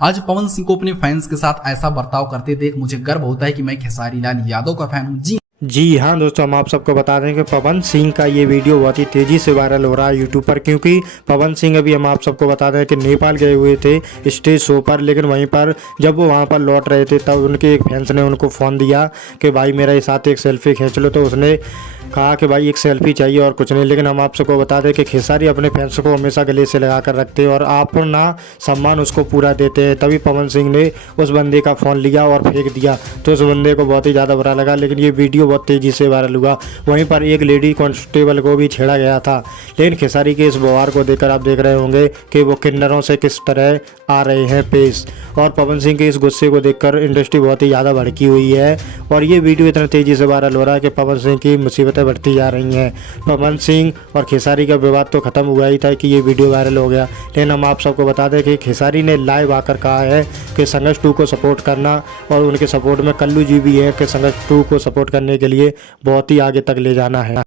आज पवन सिंह को अपने फैंस के साथ ऐसा बर्ताव करते देख मुझे गर्व होता है कि मैं खेसारी लाल यादव का फैन हूँ। जी हाँ दोस्तों, हम आप सबको बता दें कि पवन सिंह का ये वीडियो बहुत ही तेज़ी से वायरल हो रहा है यूट्यूब पर, क्योंकि पवन सिंह अभी हम आप सबको बता दें कि नेपाल गए हुए थे स्टेज शो पर। लेकिन वहीं पर जब वो वहाँ पर लौट रहे थे तब उनके एक फैंस ने उनको फ़ोन दिया कि भाई मेरे साथ एक सेल्फी खींच लो। तो उसने कहा कि भाई एक सेल्फी चाहिए और कुछ नहीं। लेकिन हम आप सबको बता दें कि खेसारी अपने फैंस को हमेशा गले से लगा कर रखते हैं और अपना सम्मान उसको पूरा देते हैं। तभी पवन सिंह ने उस बंदे का फ़ोन लिया और फेंक दिया, तो उस बंदे को बहुत ही ज़्यादा बुरा लगा। लेकिन ये वीडियो बहुत तेज़ी से वायरल हुआ। वहीं पर एक लेडी कांस्टेबल को भी छेड़ा गया था। लेकिन खेसारी के इस व्यवहार को देखकर आप देख रहे होंगे कि वो किन्नरों से किस तरह आ रहे हैं पेश। और पवन सिंह के इस गुस्से को देखकर इंडस्ट्री बहुत ही ज़्यादा भड़की हुई है और ये वीडियो इतना तेज़ी से वायरल हो रहा है कि पवन सिंह की मुसीबतें बढ़ती जा रही हैं। पवन सिंह और खेसारी का विवाद तो ख़त्म हुआ ही था कि ये वीडियो वायरल हो गया। लेकिन हम आप सबको बता दें कि खेसारी ने लाइव आकर कहा है कि संघर्ष 2 को सपोर्ट करना, और उनके सपोर्ट में कल्लू जी भी है कि संघर्ष 2 को सपोर्ट करने के लिए बहुत ही आगे तक ले जाना है।